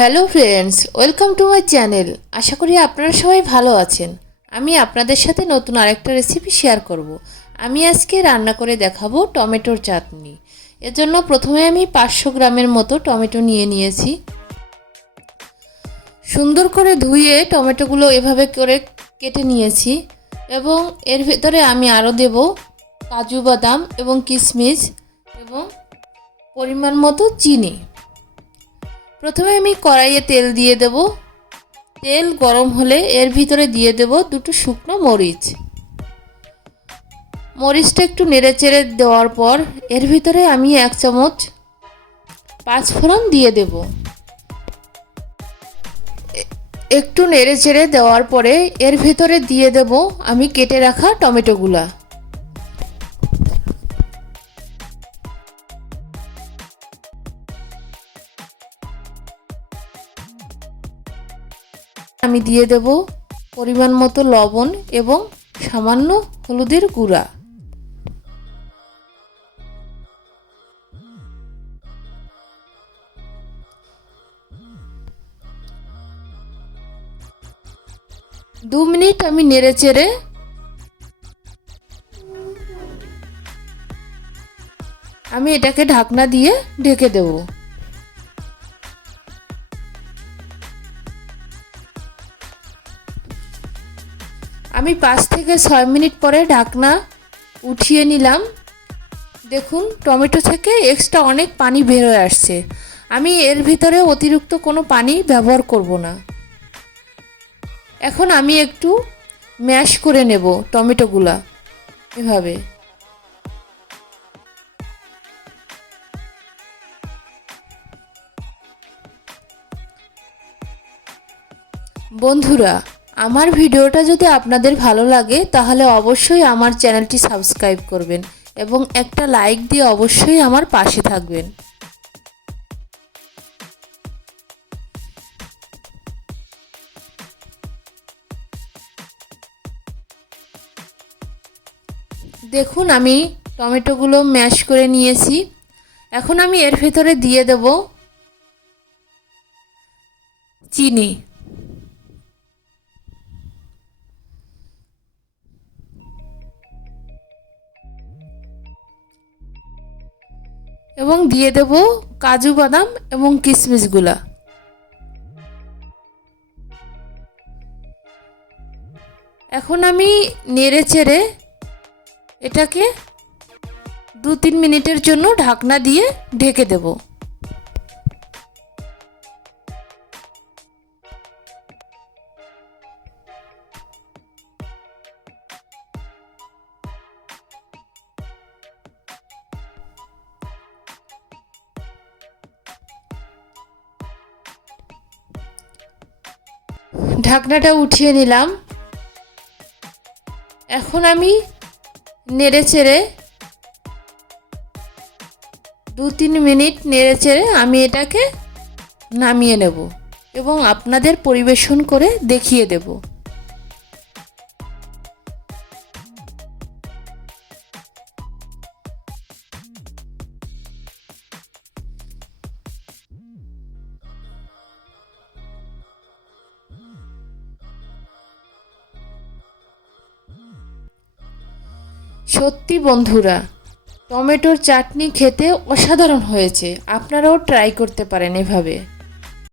Hello friends, welcome to my channel. আশা করি আপনারা সবাই ভালো আছেন। আমি আপনাদের সাথে নতুন আরেকটা রেসিপি শেয়ার করব। আমি আজকে রান্না করে দেখাবো টমেটোর চাটনি। এর জন্য প্রথমে আমি 500 গ্রামের মতো টমেটো নিয়ে নিয়েছি। সুন্দর করে ধুয়ে টমেটোগুলো এভাবে করে কেটে নিয়েছি এবং এর ভেতরে আমি আরও দেব কাজু বাদাম এবং কিশমিশ এবং পরিমাণ মতো চিনি। প্রথমে আমি কড়াইয়ে তেল দিয়ে দেব। তেল গরম হলে এর ভিতরে দিয়ে দেব দুটো শুকনো মরিচ। মরিচটা একটু নেড়েচেড়ে দেওয়ার পর এর ভিতরে আমি 1 চামচ পাঁচফোড়ন দিয়ে দেব। একটু নেড়েচেড়ে দেওয়ার পরে এর ভিতরে দিয়ে দেব আমি কেটে রাখা টমেটোগুলা। আমি দিয়ে দেব পরিমাণ মতো লবণ এবং সামান্য হলুদের গুঁড়া। দু মিনিট আমি নেড়েচেড়ে আমি এটাকে ঢাকনা দিয়ে ঢেকে দেব। আমি 5 থেকে 6 মিনিট পরে ঢাকনা উঠিয়ে নিলাম। দেখুন টমেটো থেকে এক্সট্রা অনেক পানি বের হয়ে আসছে। আমি এর ভিতরে অতিরিক্ত কোনো পানি ব্যবহার করব না। এখন আমি একটু ম্যাশ করে নেব টমেটোগুলা এভাবে। বন্ধুরা, আমার ভিডিওটা যদি আপনাদের ভালো লাগে তাহলে অবশ্যই আমার চ্যানেলটি সাবস্ক্রাইব করবেন এবং একটা লাইক দিয়ে অবশ্যই আমার পাশে থাকবেন। দেখুন আমি টমেটোগুলো ম্যাশ করে নিয়েছি। এখন আমি এর ভেতরে দিয়ে দেব চিনি এবং দিয়ে দেব কাজু বাদাম এবং কিশমিশগুলা। এখন আমি নেড়েচেড়ে এটাকে 2-3 মিনিটের জন্য ঢাকনা দিয়ে ঢেকে দেব। ঢাকনাটা উঠিয়ে নিলাম। এখন আমি নেড়েচেড়ে 2-3 মিনিট নেড়েচেড়ে আমি এটাকে নামিয়ে নেব এবং আপনাদের পরিবেশন করে দেখিয়ে দেব। সত্যি বন্ধুরা, টমেটোর চাটনি খেতে অসাধারণ হয়েছে। আপনারাও ট্রাই করতে পারেন এভাবে।